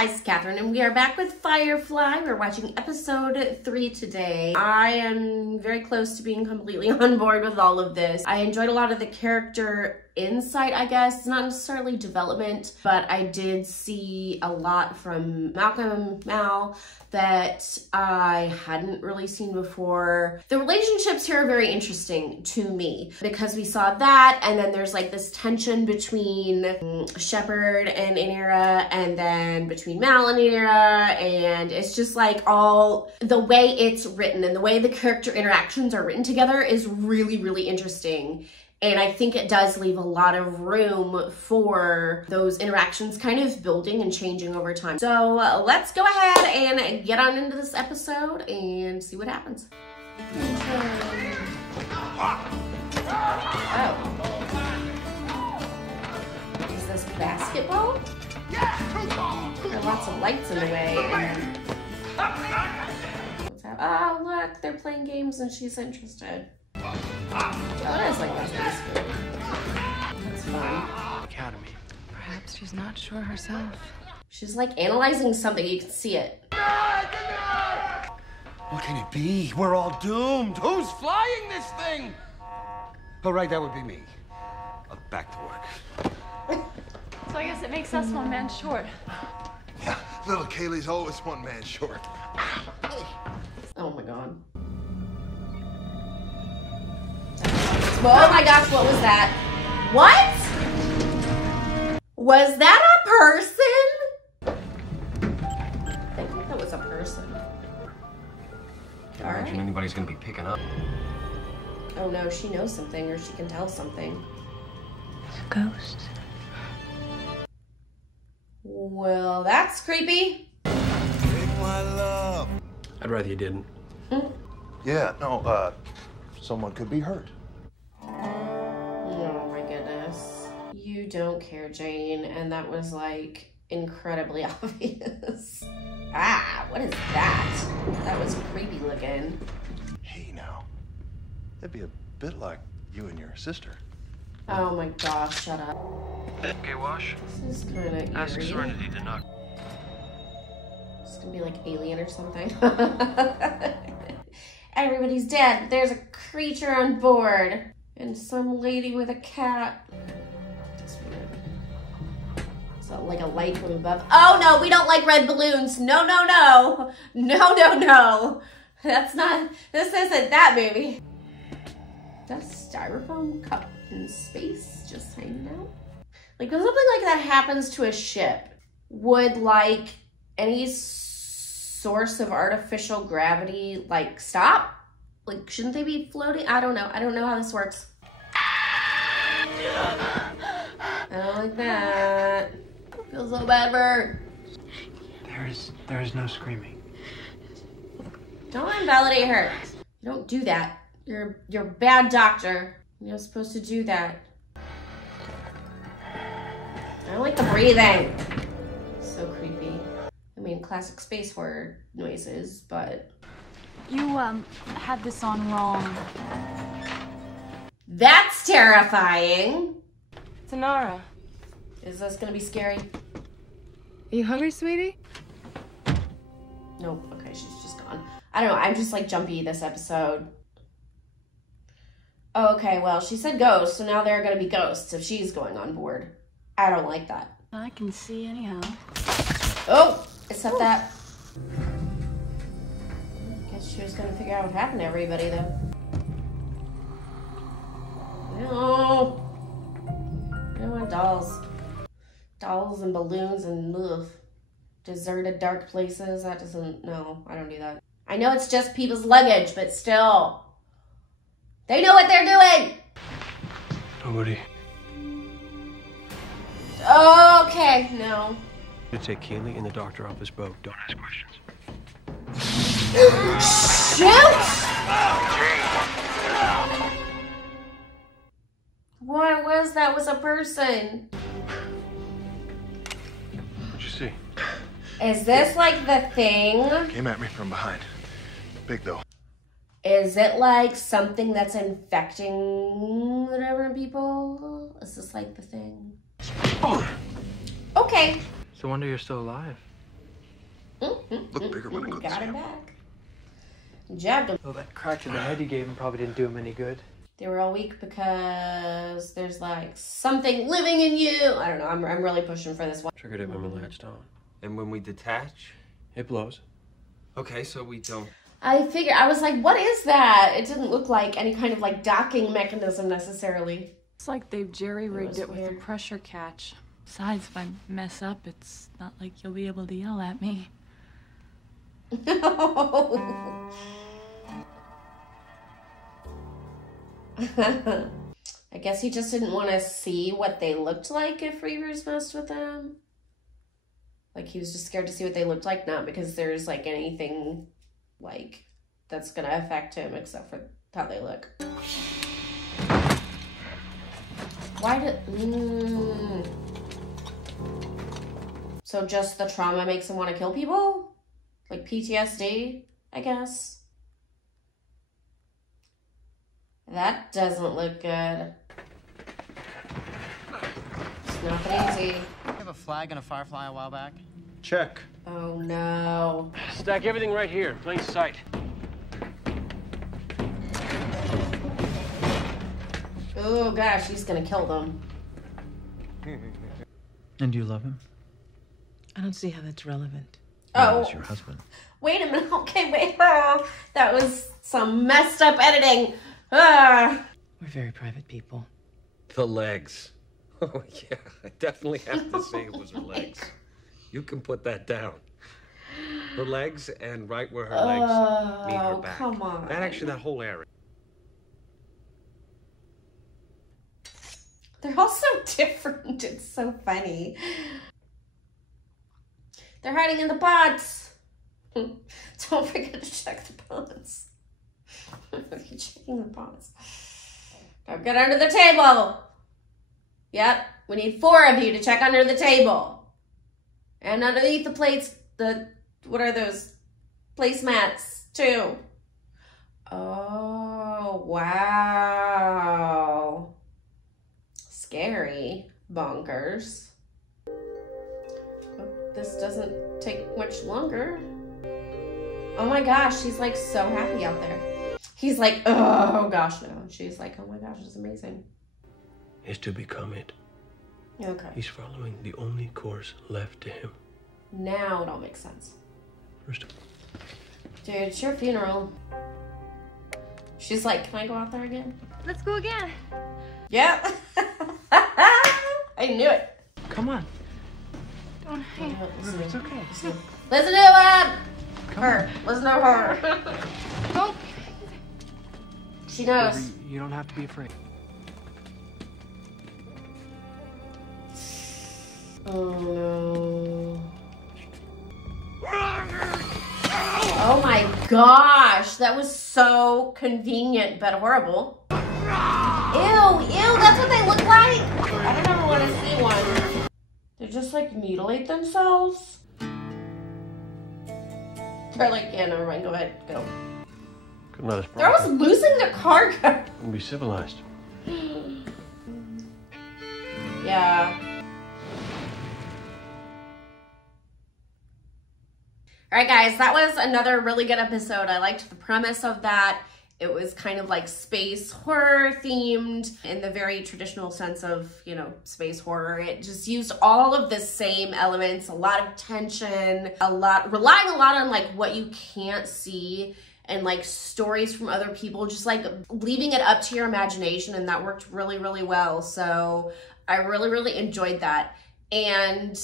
guys, it's Catherine, and we are back with Firefly. We're watching episode 3 today. I am very close to being completely on board with all of this. I enjoyed a lot of the character insight, I guess. It's not necessarily development, but I did see a lot from Mal that I hadn't really seen before. The relationships here are very interesting to me because we saw that, and then there's like this tension between Shepard and Inira, and then between Mal and Inira, and it's just like all the way it's written and the way the character interactions are written together is really, really interesting. And I think it does leave a lot of room for those interactions kind of building and changing over time. So let's go ahead and get on into this episode and see what happens. Oh. Is this basketball? There are lots of lights in the way. And... What's happening? Oh, look, they're playing games and she's interested. Oh, that is like that. That's fun. Academy. Perhaps she's not sure herself. She's like analyzing something. You can see it. What can it be? We're all doomed. Who's flying this thing? Oh, right, that would be me. Back to work. So I guess it makes us one man short. Yeah, little Kaylee's always one man short. Oh my god. Oh my gosh, what was that? What? Was that a person? I think that was a person. Can't imagine anybody's gonna be picking up. Oh no, she knows something, or she can tell something. It's a ghost. Well, that's creepy. I'd rather you didn't. Yeah, no, someone could be hurt. Oh my goodness. You don't care, Jane, and that was like incredibly obvious. Ah, what is that? That was creepy looking. Hey now, that'd be a bit like you and your sister. Oh my gosh, shut up. Okay, Wash. This is kind of eerie. Ask Serenity to knock. It's gonna be like Alien or something. Everybody's dead. There's a creature on board. And some lady with a cat. That's weird. So like a light from above. Oh no, we don't like red balloons. No, no, no. No, no, no. That's not, this isn't that movie. That styrofoam cup in space just hanging out. Like when something like that happens to a ship, would like any source of artificial gravity like stop? Like, shouldn't they be floating? I don't know. I don't know how this works. I don't like that. I feel so bad for her. There is no screaming. Don't invalidate her. You don't do that. You're a bad doctor. You're not supposed to do that. I don't like the breathing. So creepy. I mean, classic space horror noises, but... You, had this on wrong. That's terrifying. Tanara. Is this gonna be scary? Are you hungry, sweetie? Nope. Okay, she's just gone. I don't know. I'm just like jumpy this episode. Oh, okay, well, she said ghosts, so now there are gonna be ghosts if she's going on board. I don't like that. I can see anyhow. Oh, except that. I guess she was gonna figure out what happened to everybody, though. No. I don't want dolls. Dolls and balloons and ugh. Deserted dark places. That doesn't, no, I don't do that. I know it's just people's luggage, but still. They know what they're doing. Nobody. Okay, no. To take Kaylee and the doctor off his boat. Don't ask questions. Shoot! What was that? Was a person. What'd you see? Is this like the thing? Came at me from behind. Big though. Is it like something that's infecting the different people? Is this like the thing? Okay. It's a wonder you're still alive. Look bigger when I go Got him back. Jabbed him. Well, that crack to the head you gave him probably didn't do him any good. They were all weak because there's like something living in you. I don't know. I'm really pushing for this one. Triggered it when we latched on. And when we detach? It blows. Okay, so we don't... I was like, what is that? It didn't look like any kind of like docking mechanism necessarily. It's like they've jerry-rigged it with a weird. pressure catch. Besides, if I mess up, it's not like you'll be able to yell at me. No. I guess he just didn't want to see what they looked like if Reavers messed with them. Like, he was just scared to see what they looked like, not because there's, like, anything, like, that's gonna affect him except for how they look. Why did... So just the trauma makes him want to kill people? Like PTSD, I guess? That doesn't look good. It's not easy. You have a flag and a Firefly a while back? Check. Oh no. Stack everything right here, plain sight. Oh gosh, he's gonna kill them. And you love him? I don't see how that's relevant. Oh. He's your husband. Wait a minute. Okay, wait. Oh, that was some messed up editing. Ah. We're very private people. The legs. Oh, yeah. I definitely have to say it was her legs. You can put that down. Her legs and right where her legs meet her back. Come on. That whole area. They're all so different. It's so funny. They're hiding in the pods. Don't forget to check the pods. You're checking the pods. Don't get under the table. Yep, we need 4 of you to check under the table. And underneath the plates, what are those? Placemats, too. Oh, wow. Scary. Bonkers. Hope this doesn't take much longer. Oh my gosh, she's like so happy out there. He's like, oh gosh, no. She's like, oh my gosh, it's amazing. Is to become it. Okay. He's following the only course left to him. Now it all makes sense. First. Dude, it's your funeral. She's like, can I go out there again? Let's go again. Yep. I knew it. Come on. Don't hate. It's okay. Listen to her. Listen to her. Don't. She knows. You don't have to be afraid. Oh no. Oh my gosh, that was so convenient but horrible. Ew, that's what they look like? I don't ever want to see one. They just like mutilate themselves. They're like, yeah, never mind, go ahead, go. Couldn't let us They're almost losing their cargo. Be civilized. Yeah. All right, guys, that was another really good episode. I liked the premise of that. It was kind of like space horror themed in the very traditional sense of, you know, space horror. It just used all of the same elements, a lot of tension, relying a lot on like what you can't see and like stories from other people, just like leaving it up to your imagination. And that worked really, really well. So I really, really enjoyed that. And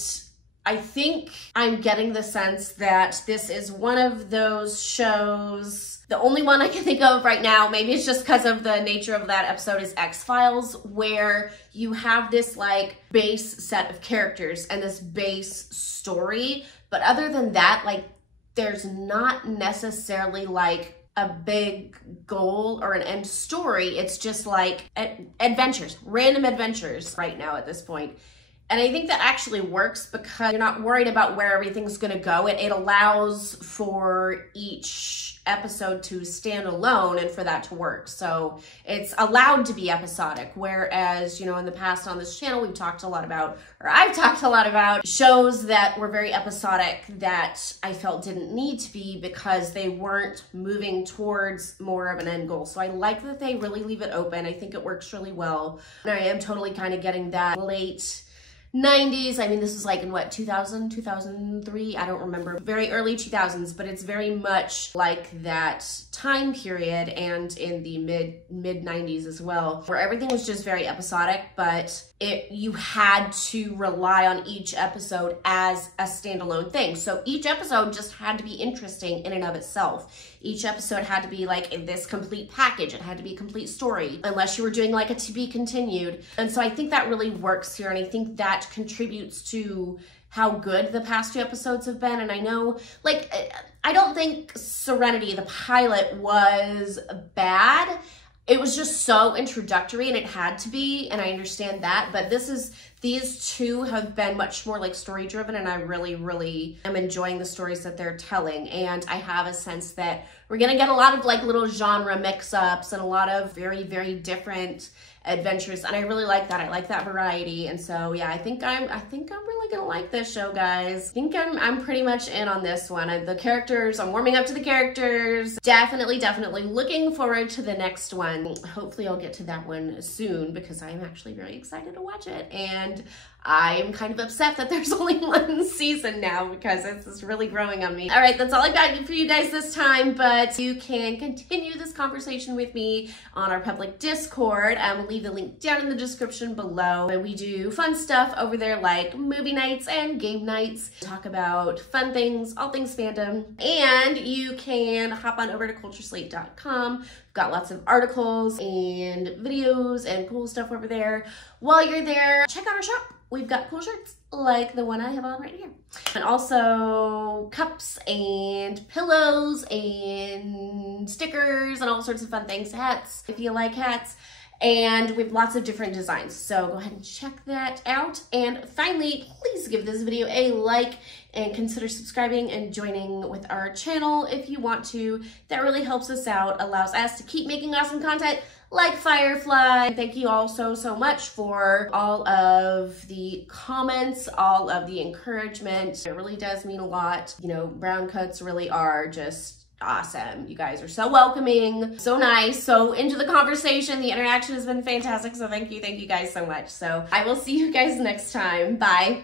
I think I'm getting the sense that this is one of those shows, the only one I can think of right now, maybe it's just because of the nature of that episode, is X-Files, where you have this like base set of characters and this base story. But other than that, like there's not necessarily like a big goal or an end story. It's just like adventures, random adventures right now at this point. And I think that actually works because you're not worried about where everything's gonna go. It allows for each episode to stand alone and for that to work. So it's allowed to be episodic. Whereas, you know, in the past on this channel, we've talked a lot about, or I've talked a lot about shows that were very episodic that I felt didn't need to be because they weren't moving towards more of an end goal. So I like that they really leave it open. I think it works really well. And I am totally kind of getting that late 90s. I mean, this is like in what, 2000, 2003? I don't remember. Very early 2000s, but it's very much like that time period and in the mid 90s as well, where everything was just very episodic, but you had to rely on each episode as a standalone thing. So each episode just had to be interesting in and of itself. Each episode had to be like in this complete package. It had to be a complete story, unless you were doing like a to be continued. And so I think that really works here. And I think that contributes to how good the past few episodes have been. And I know, like, I don't think Serenity, the pilot, was bad. It was just so introductory and it had to be, and I understand that, but these two have been much more like story driven, and I really, really am enjoying the stories that they're telling. And I have a sense that we're gonna get a lot of like little genre mix-ups and a lot of very, very different adventures, and I really like that. I like that variety. And so yeah, I think I'm really gonna like this show, guys. I think I'm pretty much in on this one. The characters, I'm warming up to the characters. Definitely looking forward to the next one. Hopefully I'll get to that one soon because I'm actually very excited to watch it. And I'm kind of upset that there's only one season now because this is really growing on me. All right, that's all I've got for you guys this time, but you can continue this conversation with me on our public Discord. I will leave the link down in the description below. And we do fun stuff over there like movie nights and game nights. Talk about fun things, all things fandom. And you can hop on over to cultureslate.com. We've got lots of articles and videos and cool stuff over there. While you're there, check out our shop. We've got cool shirts like the one I have on right here. And also cups and pillows and stickers and all sorts of fun things. Hats, if you like hats. And we have lots of different designs. So go ahead and check that out. And finally, please give this video a like and consider subscribing and joining with our channel if you want to. That really helps us out, allows us to keep making awesome content like Firefly. Thank you all so much for all of the comments, all of the encouragement. It really does mean a lot. You know, brown coats really are just awesome. You guys are so welcoming, so nice, so into the conversation. The interaction has been fantastic. So thank you guys so much. So I will see you guys next time. Bye.